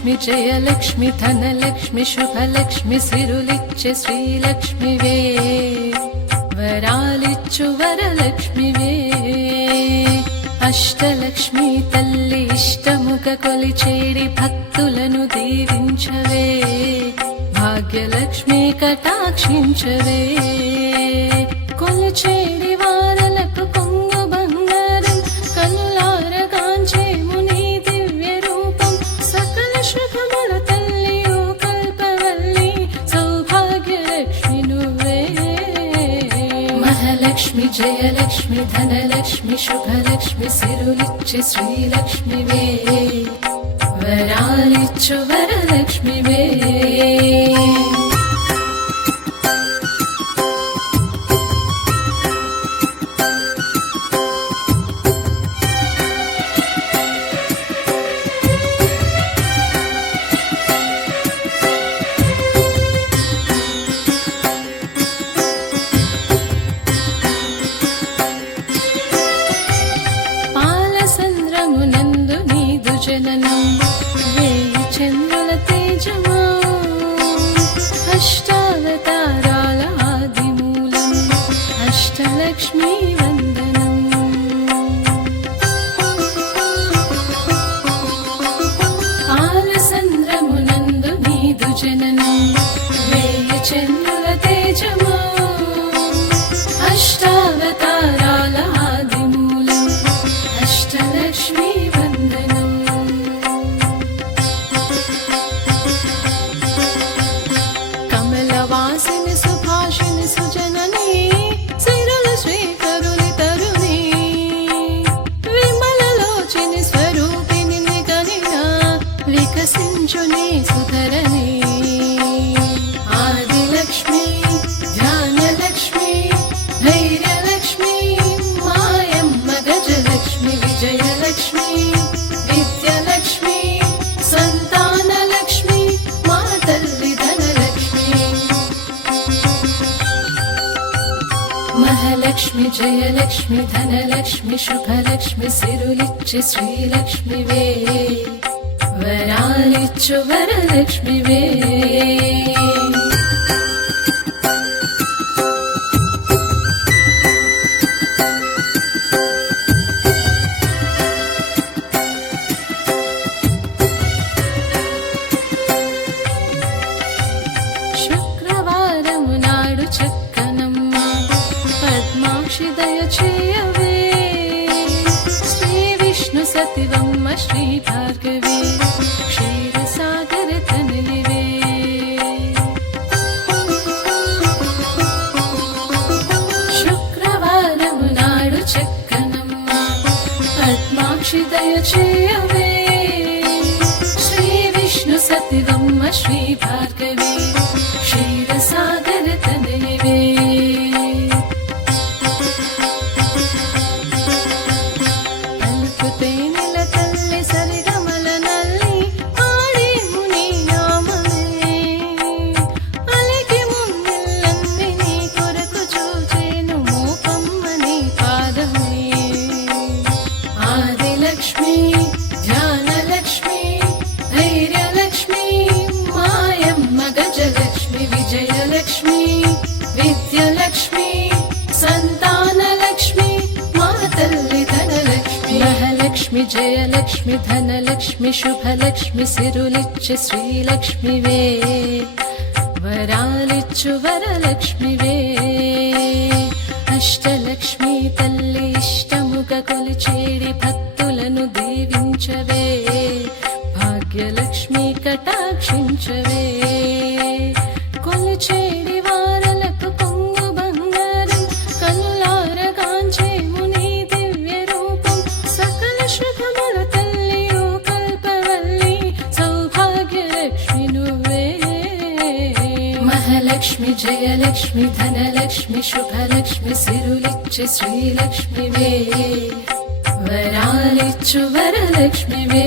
మహాలక్ష్మి జయలక్ష్మి ధనలక్ష్మి శుభలక్ష్మి సిరులిచ్చే శ్రీలక్ష్మివే వరాలిచ్చు వరలక్ష్మివే అష్టలక్ష్మి తల్లి ఇష్టముగ కొలిచేడి భక్తులను దీవించవే భాగ్యలక్ష్మి కటాక్షించవే కొలిచేడి వారలకు కొంగు బంగారం కనులారగాంచేము నీ దివ్య రూపం సకల శుభముల తల్లియో కల్పవల్లి సౌభాగ్యలక్ష్మి నువ్వే మహాలక్ష్మి జయలక్ష్మి ధనలక్ష్మి శుభలక్ష్మి సిరులిచ్చే శ్రీలక్ష్మివే వరాలిచ్చు వరలక్ష్మివే జననం వేయి చంద్రుల తేజమా అష్టావతారాల ఆదిమూలం అష్టలక్ష్మీ వందనం పాలసంద్రమునందు నీదు జననం వేయి చంద్రుల తేజమా అష్టావతారాల ఆదిమూలం అష్టలక్ష్మీ వాసిని సుభాషిని సుజనని సిరుల శ్రీకరుని తరుణి విమలలోచిని స్వరూపిని నిగనిన వికసించుని సుధరణి ఆదిలక్ష్మి ధ్యానలక్ష్మి ధైర్యలక్ష్మి మాయమ్మ గజలక్ష్మి విజయలక్ష్మి విద్యలక్ష్మి సంతానలక్ష్మి మా తల్లి మహాలక్ష్మి జయలక్ష్మి ధనలక్ష్మి శుభలక్ష్మి సిరులిచ్చే శ్రీలక్ష్మివే వరాలిచ్చు వరలక్ష్మివే శుక్రవారము నాడు దయచేయవే శ్రీ విష్ణు సతివమ్మ శ్రీ భార్గవి క్షీరసాగర తనలివే శుక్రవారము నాడు చక్కనమ్మ పద్మాక్షి దయచేయవే శ్రీ విష్ణు సతివమ్మ శ్రీ భార్గవి క్షీరసాగర తనలివే ఆదిలక్ష్మి ధ్యానలక్ష్మి ధైర్యలక్ష్మి మాయమ్మ గజలక్ష్మి విజయలక్ష్మి విద్యలక్ష్మి సంతానలక్ష్మి మా తల్లి ధనలక్ష్మి మహాలక్ష్మి జయలక్ష్మి ధనలక్ష్మి శుభలక్ష్మి సిరులిచ్చే శ్రీలక్ష్మివే వరాలిచ్చు వరలక్ష్మివే అష్టలక్ష్మి తల్లి ఇష్టముగ కొలిచేడి భక్తులను దీవించవే భాగ్యలక్ష్మి కటాక్షించవే కొలిచేడి వారలకు కొంగు బంగారం కనులారగాంచేము నీ దివ్య రూపం సకల శుభముల తల్లియో కల్పవల్లి సౌభాగ్యలక్ష్మి నువ్వే మహాలక్ష్మి జయలక్ష్మి ధనలక్ష్మి శుభలక్ష్మి సిరులిచ్చే శ్రీలక్ష్మివే వరాలిచ్చు వరలక్ష్మివే